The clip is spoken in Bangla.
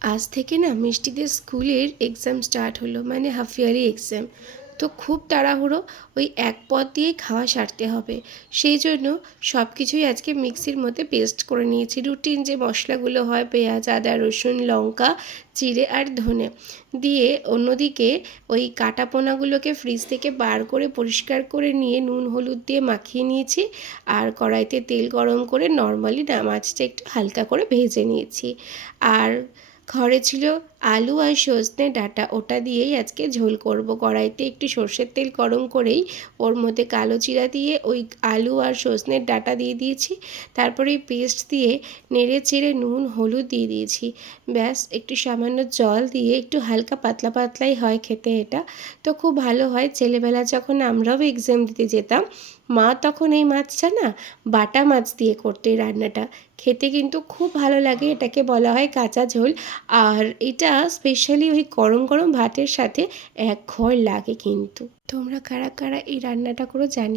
আজ থেকে না মিষ্টিদের স্কুলের এক্সাম স্টার্ট হলো, মানে হাফ ইয়ারলি এক্সাম। তো খুব তাড়াহুড়ো, ওই এক পদ দিয়েই খাওয়া সারতে হবে। সেই জন্য সব কিছুই আজকে মিক্সির মধ্যে পেস্ট করে নিয়েছি। রুটিন যে মশলাগুলো হয়, পেঁয়াজ, আদা, রসুন, লঙ্কা, জিরে আর ধনে দিয়ে, অন্যদিকে ওই কাটা পোনাগুলোকে ফ্রিজ থেকে বার করে পরিষ্কার করে নিয়ে নুন হলুদ দিয়ে মাখিয়ে নিয়েছি। আর কড়াইতে তেল গরম করে নর্মালি মাছটা একটু হালকা করে ভেজে নিয়েছি। আর ঘরে ছিল আলু আর সজনে ডাঁটা, ওটা দিয়েই আজকে ঝোল করব। কড়াইতে একটু সর্ষের তেল গরম করেই ওর মধ্যে কালো জিরা দিয়ে ওই আলু আর সজনের ডাঁটা দিয়ে দিয়েছি। তারপরে এই পেস্ট দিয়ে নেড়ে চেড়ে নুন হলুদ দিয়ে দিয়েছি। ব্যাস, একটু সামান্য জল দিয়ে একটু হালকা পাতলা পাতলাই হয় খেতে এটা। তো খুব ভালো হয়। ছেলেবেলা যখন আমরাও এক্সাম দিতে যেতাম, মা তখন এই মাছটা না বাটা মাছ দিয়ে করতো এই রান্নাটা। খেতে কিন্তু খুব ভালো লাগে। এটাকে বলা হয় কাঁচা ঝোল। আর এটা স্পেশালি ওই গরম গরম ভাতের সাথে এক ঘর লাগে। কিন্তু তোমরা কারা কারা এই রান্নাটা করো জানি।